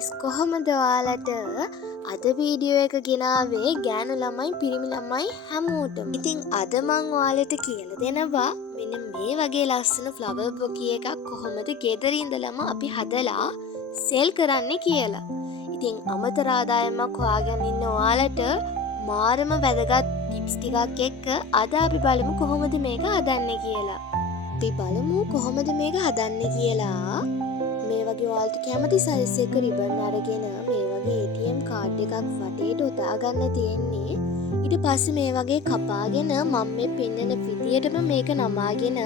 guys, කොහොමද ඔයාලට අද වීඩියෝ එක ගෙනාවේ ගෑනු ළමයි පිරිමි ළමයි හැමෝටම. ඉතින් අද මං ඔයාලට කියලා දෙනවා මෙන්න මේ වගේ ලස්සන ෆ්ලවර් බොකේ එකක් කොහොමද ගෙදර ඉඳලම අපි හදලා සෙල් කරන්නේ කියලා. ඉතින් අමතර ආදායමක් හොයාගෙන ඉන්න ඔයාලට මාරම වැදගත් ටිප්ස් ටිකක් එක්ක අද අපි බලමු කොහොමද මේක හදන්නේ කියලා. අපි බලමු කොහොමද මේක හදන්නේ කියලා. මේ වගේ ඔයාලට කැමති සයිස් එක රිබන් අරගෙන මේ වගේ ATM කාඩ් එකක් වටේට උතා ගන්න තියෙන්නේ. ඊට පස්සේ මේ වගේ කපාගෙන මම මේ පෙන්නන විදියටම මේක නමාගෙන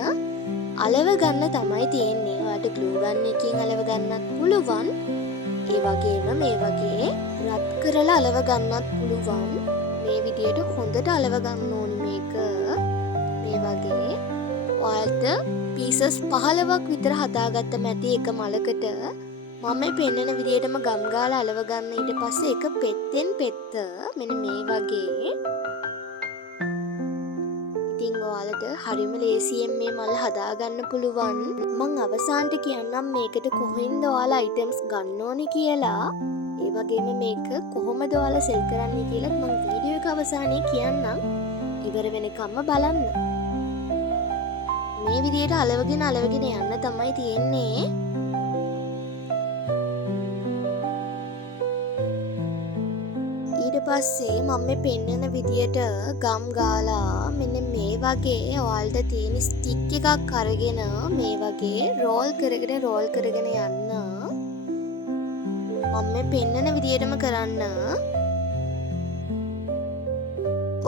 අලව ගන්න තමයි තියෙන්නේ. ඔයාලට ග්ලූ ගන් එකකින් අලව ගන්නත් පුළුවන්. ඒ වගේම මේ වගේ රත් කරලා අලව ගන්නත් පුළුවන්. මේ විදියට හොඳට අලව ගන්න ඕනි මේක. මේ වගේ ඔයාලට පීසස් 15ක් විතර හදාගත්ත මැටි එක මලකට මම මේ පෙන්නන විදියටම ගම් ගාලා අලව ගන්න. ඊට පස්සේ එක පෙත්තෙන් පෙත්ත මෙන්න මේ වගේ. ඉතින් ඔයාලට හරිම ලේසියෙන් මේ මල හදාගන්න පුළුවන්. මම අවසානට කියන්නම් මේකට කොහෙන්ද ඔයාලා අයිටම්ස් ගන්න ඕනේ කියලා. ඒ වගේම මේක කොහොමද ඔයාලා සෙල් කරන්නේ කියලාත් මම වීඩියෝ එක අවසානයේ කියන්නම්. ඉවර වෙනකම්ම බලන්න. මේ විදියට අලවගෙන යන්න තමයි තියෙන්නේ. ඊට පස්සේ මම මේ පෙන්නන විදියට ගම් ගාලා මෙන්න මේ වගේ ඔයාලට තියෙන ස්ටික් එකක් අරගෙන මේ වගේ රෝල් කරගෙන යන්න. මම මේ පෙන්නන විදියටම කරන්න.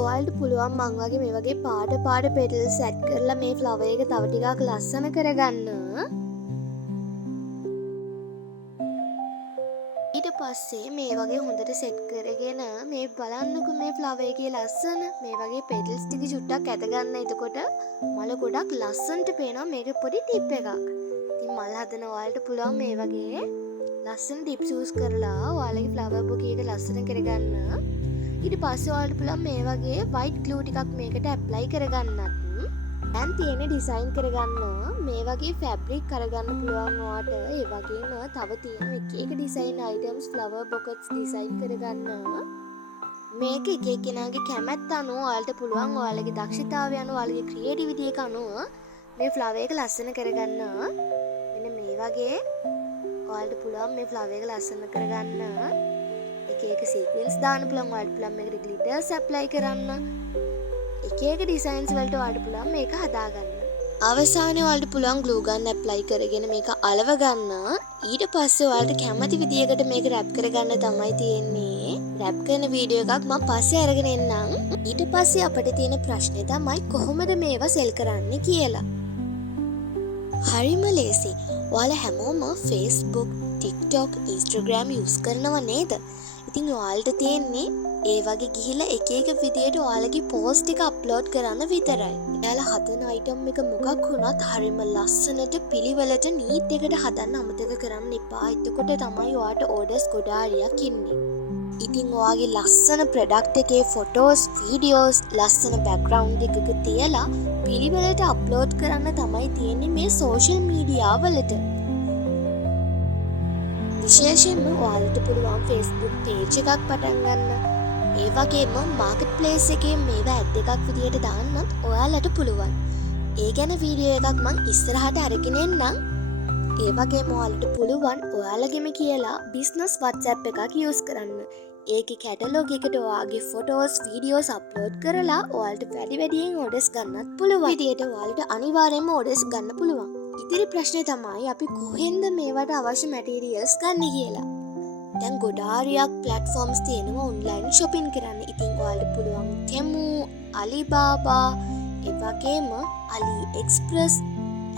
ඔයාලට පුළුවන් මං වගේ මේ වගේ පාට පෙටල්ස් සෙට් කරලා මේ ෆ්ලවර් එක තව ටිකක් ලස්සන කරගන්න. ඊට පස්සේ මේ වගේ හොඳට සෙට් කරගෙන මේ බලන්නකො මේ ෆ්ලවර් එකේ ලස්සන මේ වගේ පෙටල්ස් ටික චුට්ටක් ඇද ගන්න. එතකොට මල ගොඩක් ලස්සනට පේනවා. මේක පොඩි ටිප් එකක්. ඉතින් මල් හදන ඔයාලට පුළුවන් මේ වගේ ලස්සන ටිප්ස් යූස් කරලා ඔයාලගේ ෆ්ලවර් බොකේ එක ලස්සන කරගන්න. ඊට පස්සේ ඔයාලට පුළුවන් මේ වගේ white glue ටිකක් මේකට apply කරගන්නත්. දැන් තියෙන ඩිසයින් කරගන්න මේ වගේ fabric අරගන්න පුළුවන් ඔයාලට. ඒ වගේම තව තියෙන එක design items flower buckets design කරගන්න. මේක එක එක්කෙනාගේ කැමැත්ත අනුව ඔයාලට පුළුවන් ඔයාලගේ දක්ෂතාවය අනුව ඔයාලගේ creativity එක අනුව මේ flower එක ලස්සන කරගන්න. මෙන්න මේ වගේ ඔයාලට පුළුවන් මේ flower එක ලස්සන කරගන්න. එක සීක්වෙන්ස් දාන්න පුළුවන්. ඔයාලට පුළුවන් මේකට ග්ලිටර්ස් ඇප්ලයි කරන්න. එක ඩිසයින්ස් වලට ඔයාලට පුළුවන් මේක හදාගන්න. අවසානයේ ඔයාලට පුළුවන් ග්ලූ ගන් ඇප්ලයි කරගෙන මේක අලව ගන්න. ඊට පස්සේ ඔයාලට කැමති විදියකට මේක රැප් කරගන්න තමයි තියෙන්නේ. රැප් කරන වීඩියෝ එකක් මම පස්සේ අරගෙන එන්නම්. ඊට පස්සේ අපිට තියෙන ප්‍රශ්නේ තමයි කොහොමද මේවා සෙල් කරන්නේ කියලා. හරිම ලේසි. ඔයාලා හැමෝම Facebook, TikTok, Instagram use කරනව නේද? ඉතින් ඔයාලට තියෙන්නේ ඒ වගේ ගිහිල්ලා එක විදියට ඔයාලගේ පෝස්ට් එක අප්ලෝඩ් කරන්න විතරයි. ඔයාලා හදන අයිටම් එක මොකක් වුණත් හරිම ලස්සනට පිළිවෙලට නීට් එකට හදන්න අමතක කරන්න එපා. එතකොට තමයි ඔයාට ඕඩර්ස් ගොඩාරියක් ඉන්නේ. ඉතින් ඔයාගේ ලස්සන ප්‍රොඩක්ට් එකේ ෆොටෝස්, වීඩියෝස්, ලස්සන බෑග්ග්‍රවුන්ඩ් එකක තියලා පිළිවෙලට අප්ලෝඩ් කරන්න තමයි තියෙන්නේ මේ සෝෂල් මීඩියා වලට. විශේෂයෙන්ම ඔයාලට පුළුවන් Facebook page එකක් පටන් ගන්න. ඒ වගේම මාකට් ප්ලේස් එකේ මේවා ඇඩ් එකක් විදියට දාන්නත් ඔයාලට පුළුවන්. ඒ ගැන වීඩියෝ එකක් මම ඉස්සරහට අරගෙන එන්නම්. ඒ වගේම ඔයාලට පුළුවන් ඔයාලගෙම කියලා බිස්නස් WhatsApp එකක් යූස් කරන්න. ඒකේ කැටලොග් එකට ඔයාගේ ෆොටෝස්, වීඩියෝස් අප්ලෝඩ් කරලා ඔයාලට වැඩියෙන් ඕඩර්ස් ගන්නත් පුළුවන්. විදියට ඔයාලට අනිවාර්යයෙන්ම ඕඩර්ස් ගන්න පුළුවන්. ඉතිරි ප්‍රශ්නේ තමයි අපි කොහෙන්ද මේවට අවශ්‍ය මැටීරියල්ස් ගන්න කියලා. දැන් ගොඩාරියක් platforms තියෙනවා online shopping කරන්න. ඉතින් ඔයාලට පුළුවන් Temu, Alibaba, ඒ වගේම AliExpress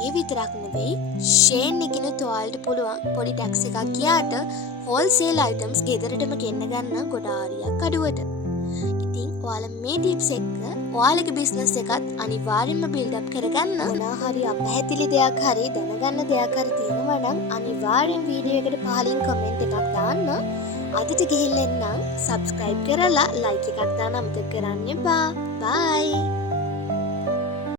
ඒ විතරක් නෙවෙයි Shein එකකිනුත් ඔයාලට පුළුවන් පොඩි ටැක්ස් එකක් ගියාට wholesale items ගෙදරටම ගෙන්න ගන්න ගොඩාරියක් අඩුවට. ඉතින් ඔයාලා මේ ටිප්ස් එක්ක ඔයාලගේ බිස්නස් එකත් අනිවාර්යයෙන්ම බිල්ඩ් අප් කරගන්න. මොනවා හරි අපහැතිලි දෙයක් හරි දැනගන්න දෙයක් හරි තියෙනවා නම් අනිවාර්යෙන් වීඩියෝ එකට පහලින් කමෙන්ට් එකක් දාන්න. අදට ගිහින් එන්නම්. subscribe කරලා like එකක් දාන්න අමතක කරන්න එපා. bye